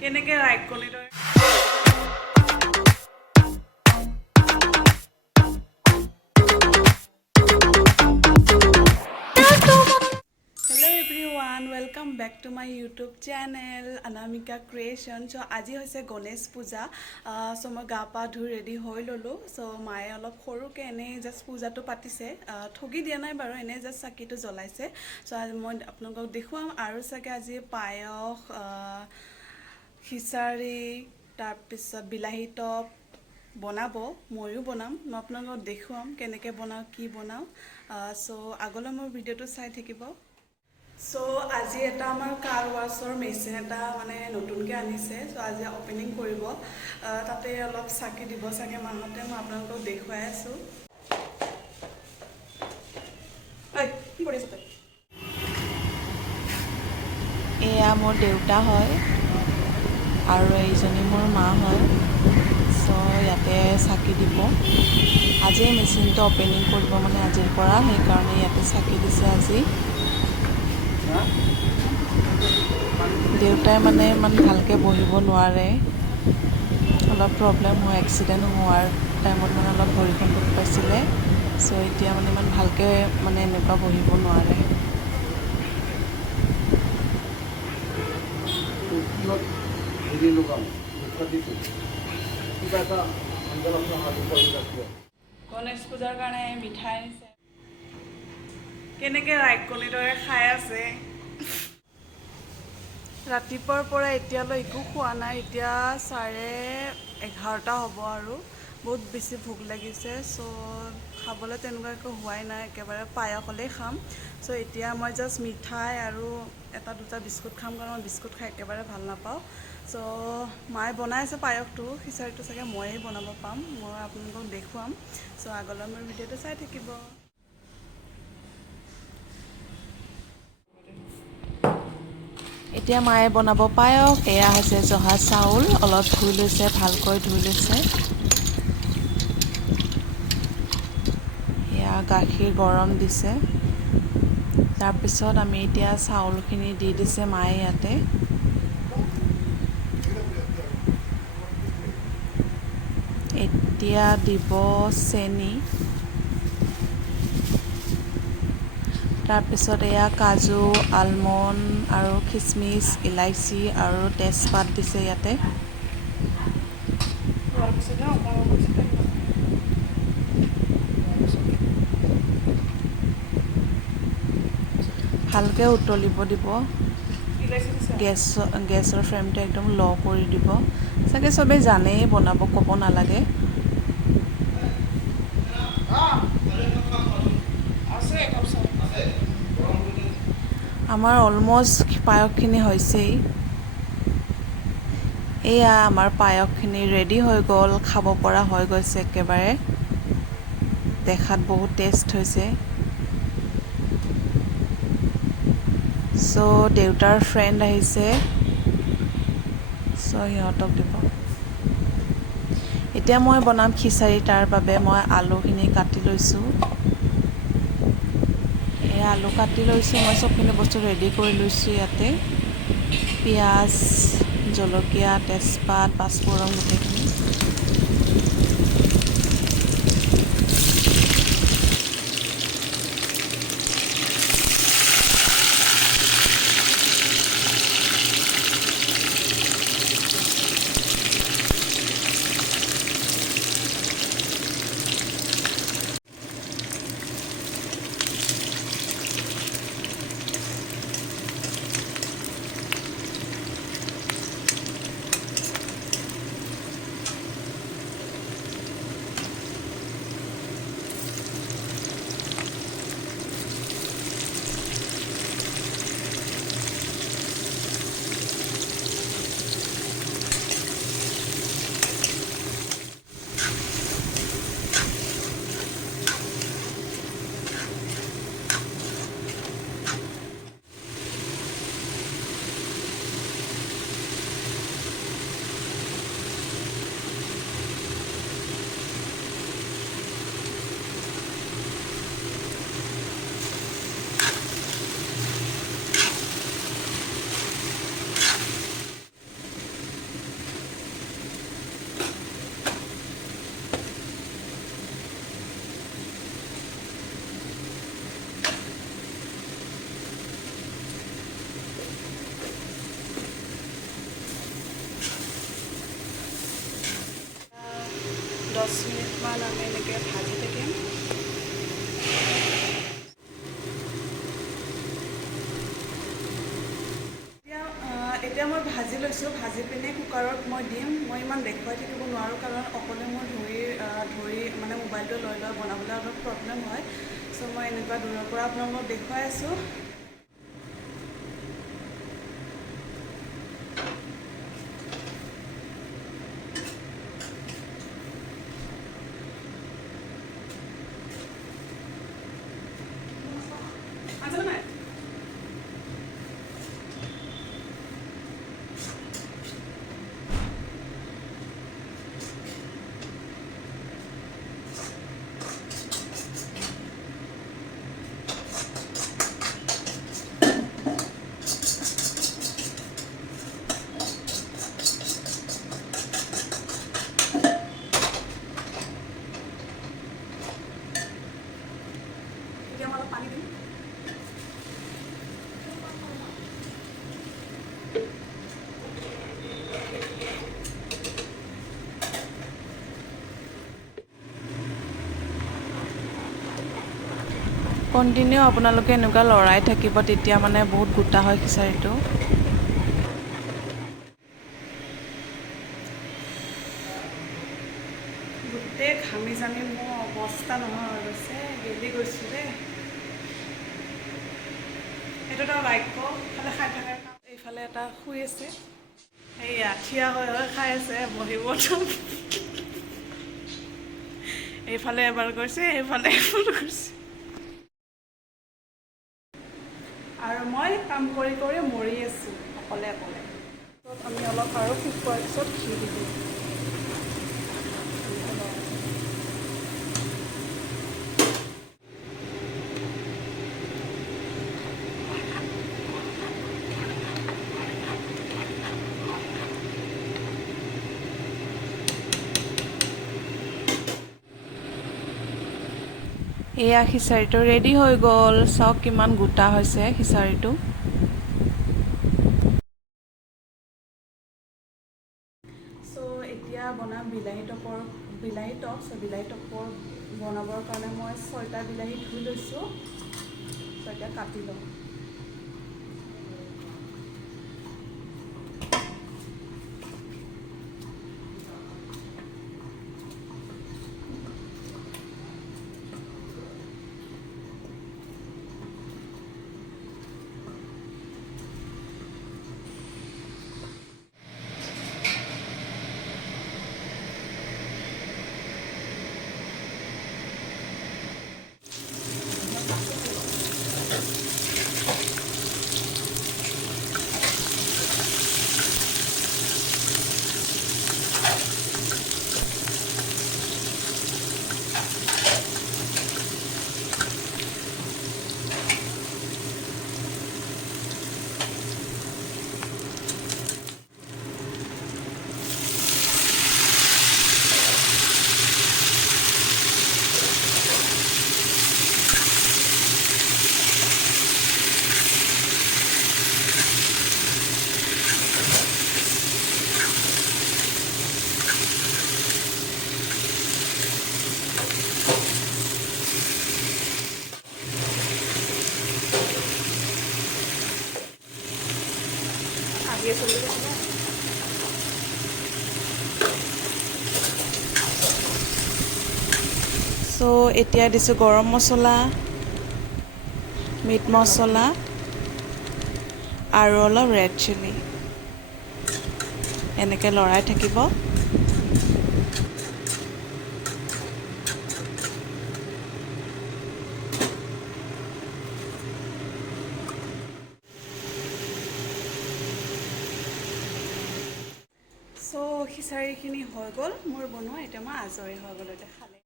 কেনেকে ৰাইক কলিডৰ Hello everyone, welcome back to my YouTube channel Anamika Creation. So আজি হৈছে গণেশ পূজা so মই গা পা ধুই ৰেডি হৈ ললো so মায়ে অলপ সৰুকে এনে জাস্ট পূজাটো পাতিছে ঠগি দিয়া নাই বাৰু এনে জাস্ট চাকিটো জ্বলাইছে so আজি মই আপোনালোকক দেখুৱাম আৰু চাগে আজি পায়স খিচাৰি তাৰ পিছত বিলাহী টপ বনাব মইও বনাম মই আপোনালোকক দেখুৱাম কেনেকৈ বনাও কি বনাও so আগলৈ মোৰ ভিডিওটো চাই থাকিব So আজি এটা আমাৰ কাৰ ওয়াশৰ মেচিন এটা মানে নতুনকৈ আনিছে so আজি ওপেনিং কৰিব তাতে অলপ চাকি দিব চাগে মাহতে মই আপোনালোকক দেখুৱাই আছো এই কি কৰি আছ তই এয়া মোৰ দেউতা হয় আৰু এইজনী মোৰ মা হয় so ইয়াতে চাকি দিব আজি মেচিনটো ওপেনিং কৰিব মানে আজিৰ পৰা সেইকাৰণে ইয়াতে চাকি দিছে আজি দেউতাই মানে ইমান ভালকৈ বহিব নোৱাৰে অলপ প্ৰব্লেম হয় এক্সিডেণ্ট হোৱাৰ টাইমত মানে অলপ ভৰিখন দুখ পাইছিলে চ' এতিয়া মানে ইমান ভালকৈ মানে এনেকুৱা বহিব নোৱাৰে গণেশ পূজাৰ কাৰণে মিঠাই আনিছে কেনেকৈ ৰাইক কলিডৰে খাই আছে ৰাতিপুৱাৰ পৰা এতিয়ালৈ একো খোৱা নাই এতিয়া 11:30 হ'ব আৰু বহুত বেছি ভোক লাগিছে চ' খাবলৈ তেনেকুৱা একো হোৱাই নাই একেবাৰে পায়সলেই খাম চ' এতিয়া মই জাষ্ট মিঠাই আৰু এটা দুটা বিস্কুট খাম কাৰণ মই বিস্কুট খাই একেবাৰে ভাল নাপাওঁ চ' মায়ে বনাই আছে পায়সটো খিচাৰিটো চাগে ময়েই বনাব পাম মই আপোনালোকক দেখুৱাম চ' আগলৈ মোৰ ভিডিঅ'টো চাই থাকিব এতিয়া মায়ে বনাব পায়স এয়া হৈছে জহা চাউল অলপ ধুই লৈছে ভালকৈ ধুই লৈছে এয়া গাখীৰ গৰম দিছে তাৰপিছত আমি এতিয়া চাউলখিনি দি দিছে মায়ে ইয়াতে এতিয়া দিব চেনি তাৰপিছত এয়া কাজু আলমণ্ড আৰু খিচমিচ ইলাইচি আৰু তেজপাত দিছে ইয়াতে ভালকৈ উতলিব দিব গেছৰ ফ্লেমটো একদম ল' কৰি দিব চাগে চবেই জানেই বনাব ক'ব নালাগে আমাৰ অলমষ্ট পায়সখিনি হৈছেই এয়া আমাৰ পায়সখিনি ৰেডি হৈ গ'ল খাব পৰা হৈ গৈছে একেবাৰে দেখাত বহুত টেষ্ট হৈছে চ' দেউতাৰ ফ্ৰেণ্ড আহিছে চ' সিহঁতক দিব এতিয়া মই বনাম খিচাৰি তাৰ বাবে মই আলুখিনি কাটি লৈছোঁ এই আলু কাটি লৈছোঁ মই চবখিনি বস্তু ৰেডি কৰি লৈছোঁ ইয়াতে পিঁয়াজ জলকীয়া তেজপাত পাঁচফোৰণ গোটেইখিনি আমি এনেকৈ ভাজি থাকিম। এতিয়া মই ভাজি লৈছোঁ, ভাজি পিনে কুকাৰত মই দিম। মই ইমান দেখুৱাই থাকিব নোৱাৰোঁ কাৰণ অকলে মই ধৰি মানে মোবাইলটো লৈ বনাবলৈ অলপ প্ৰব্লেম হয়। চ' মই এনেকুৱা দূৰৰ পৰা আপোনালোকক দেখুৱাই আছোঁ। এতিয়া মই অলপ পানী দিম। কণ্টিনিউ আপোনালোকে এনেকুৱা লৰাই থাকিব, তেতিয়া মানে বহুত গোটা হয় খিচাৰীটো। গোটেই ঘামি জামি মোৰ অৱস্থা নোহোৱা হৈ গৈছে, গেলি গৈছোঁ দেই। এইটো এটা বাক্য খালে খাই থাকে। এইফালে এটা শুই আছে, এইয়া থিয়া হৈ খাই আছে, বহিবতো। এইফালে এবাৰ কৰিছে, এইফালে এবাৰ কৰিছে। আৰু মই কাম কৰি কৰি মৰি আছোঁ অকলে অকলে। তাৰপিছত আমি অলপ আৰু শুকোৱাৰ পিছত ঘি দি দিম। এয়া খিচাৰীটো ৰেডি হৈ গ'ল। চাওক কিমান গোটা হৈছে খিচাৰীটো। চ' এতিয়া বনাম বিলাহী টপৰ বনাবৰ কাৰণে মই 6টা বিলাহী ধুই লৈছোঁ। চ' এতিয়া কাটি লওঁ। আগে চলি গৈছিলে। চ' এতিয়া দিছোঁ গৰম মছলা, মিট মছলা আৰু অলপ ৰেড চিলি। এনেকৈ লৰাই থাকিব। চ' খিচাৰীখিনি হৈ গ'ল মোৰ বনোৱা। এতিয়া মই আজৰি হৈ গ'লোঁ এতিয়া খালে।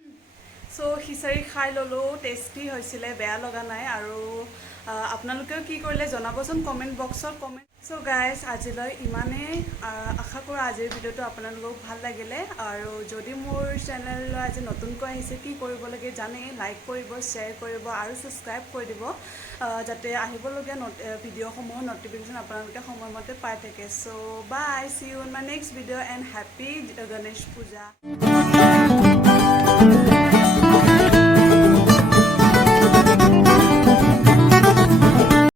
চ' খিচাৰী খাই ল'লোঁ, টেষ্টি হৈছিলে, বেয়া লগা নাই। আৰু আপোনালোকেও কি কৰিলে জনাবচোন কমেণ্ট বক্সত কমেণ্ট। চ' গাইজ আজিলৈ ইমানেই। আশা কৰোঁ আজিৰ ভিডিঅ'টো আপোনালোকক ভাল লাগিলে। আৰু যদি মোৰ চেনেললৈ আজি নতুনকৈ আহিছে, কি কৰিব লাগে জানেই, লাইক কৰিব, শ্বেয়াৰ কৰিব আৰু ছাবস্ক্ৰাইব কৰি দিব, যাতে আহিবলগীয়া ভিডিঅ'সমূহৰ ন'টিফিকেশ্যন আপোনালোকে সময়মতে পাই থাকে। So' bye, see you in my next video' and happy Ganesh পূজা।